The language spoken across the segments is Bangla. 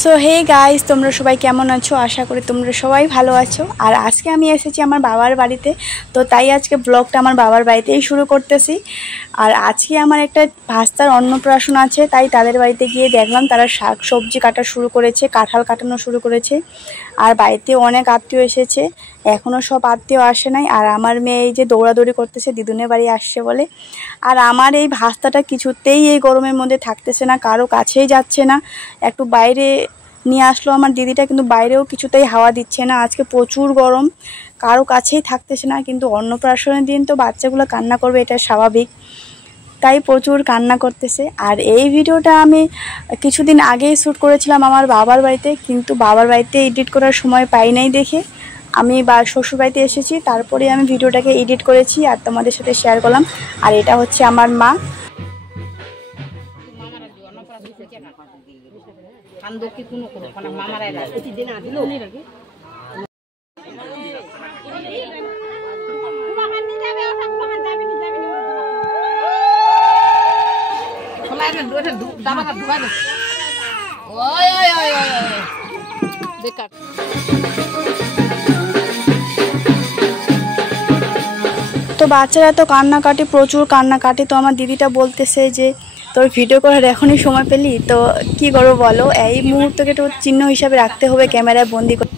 সো হে গাইস, তোমরা সবাই কেমন আছো? আশা করি তোমরা সবাই ভালো আছো। আর আজকে আমি এসেছি আমার বাবার বাড়িতে, তো তাই আজকে ব্লগটা আমার বাবার বাড়িতেই শুরু করতেছি। আর আজকে আমার একটা ভাস্তার অন্নপ্রাশন আছে, তাই তাদের বাড়িতে গিয়ে দেখলাম তারা শাক সবজি কাটা শুরু করেছে, কাঁঠাল কাটানো শুরু করেছে। আর বাড়িতে অনেক আত্মীয় এসেছে, এখনও সব আত্মীয় আসে নাই। আর আমার মেয়ে এই যে দৌড়াদৌড়ি করতেছে দিদুনের বাড়ি আসছে বলে। আর আমার এই ভাস্তাটা কিছুতেই এই গরমের মধ্যে থাকতেছে না, কারো কাছেই যাচ্ছে না। একটু বাইরে নিয়ে আসলো আমার দিদিটা, কিন্তু বাইরেও কিছুতেই হাওয়া দিচ্ছে না। আজকে প্রচুর গরম, কারো কাছেই থাকতেছে না। কিন্তু অন্নপ্রাশনের দিন তো বাচ্চাগুলো কান্না করবে, এটা স্বাভাবিক, তাই প্রচুর কান্না করতেছে। আর এই ভিডিওটা আমি কিছুদিন আগেই শ্যুট করেছিলাম আমার বাবার বাড়িতে, কিন্তু বাবার বাড়িতে এডিট করার সময় পাই নাই দেখে আমি শ্বশুর বাড়িতে এসেছি, তারপরে আমি ভিডিওটাকে এডিট করেছি আর তোমাদের সাথে শেয়ার করলাম। আর এটা হচ্ছে আমার মা। তো বাচ্চারা তো কান্নাকাটি, প্রচুর কান্নাকাটি। তো আমার দিদিটা বলতেছে যে তোর ভিডিও করার এখনই সময় পেলি, তো কি করবো বলো, এই মুহূর্তকে একটু চিহ্ন হিসাবে রাখতে হবে, ক্যামেরায় বন্দি করে।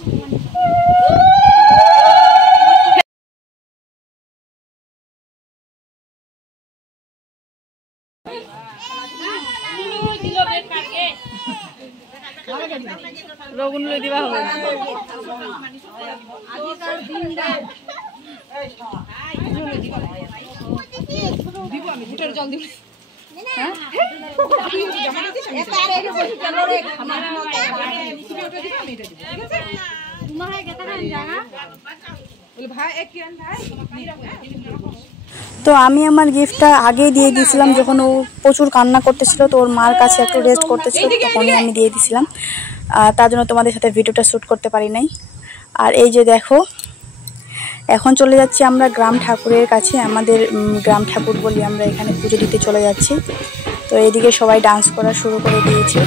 তো আমি আমার গিফটটা আগেই দিয়ে দিয়েছিলাম, যখন ও প্রচুর কান্না করতেছিল, তো ওর মার কাছে একটু রেস্ট করতেছিল, তখনই আমি দিয়ে দিয়েছিলাম। তার জন্য তোমাদের সাথে ভিডিওটা শ্যুট করতে পারি নাই। আর এই যে দেখো, এখন চলে যাচ্ছি আমরা গ্রাম ঠাকুরের কাছে। আমাদের গ্রাম ঠাকুর বলি আমরা, এখানে পুজো দিতে চলে যাচ্ছি। তো এদিকে সবাই ডান্স করা শুরু করে দিয়েছে।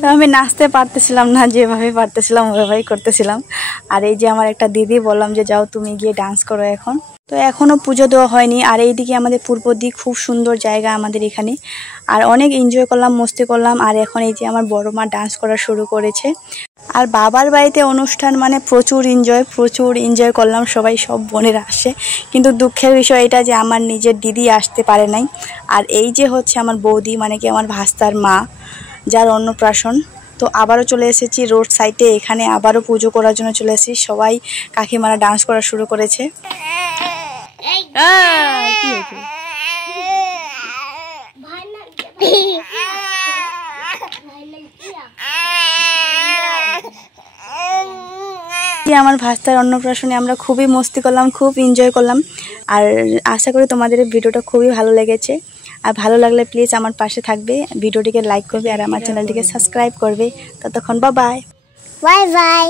তো আমি নাচতে পারতেছিলাম না, যেভাবে পারতেছিলাম ওইভাবেই করতেছিলাম। আর এই যে আমার একটা দিদি, বললাম যে যাও তুমি গিয়ে ডান্স করো এখন। তো এখনও পুজো দেওয়া হয়নি। আর এইদিকে আমাদের পূর্ব দিক, খুব সুন্দর জায়গা আমাদের এখানে। আর অনেক এনজয় করলাম, মস্তি করলাম। আর এখন এই যে আমার বড় মা ডান্স করা শুরু করেছে। আর বাবার বাড়িতে অনুষ্ঠান মানে প্রচুর এনজয় করলাম, সবাই, সব বোনেরা আসে। কিন্তু দুঃখের বিষয় এটা যে আমার নিজের দিদি আসতে পারে নাই। আর এই যে হচ্ছে আমার বৌদি, মানে কি আমার ভাস্তার মা, যার অন্নপ্রাশন। তো আবারও চলে এসেছি রোড সাইডে, এখানে আবারও পুজো করার জন্য চলে এসেছি। সবাই কাকিমারা ডান্স করা শুরু করেছে। আমার ভাস্তার অন্নপ্রাশনে আমরা খুবই মস্তি করলাম, খুব এনজয় করলাম। আর আশা করি তোমাদের ভিডিওটা খুবই ভালো লেগেছে। আর ভালো লাগলে প্লিজ আমার পাশে থাকবে, ভিডিওটিকে লাইক করবে আর আমার চ্যানেলটিকে সাবস্ক্রাইব করবে। ততক্ষণ বাই বাই।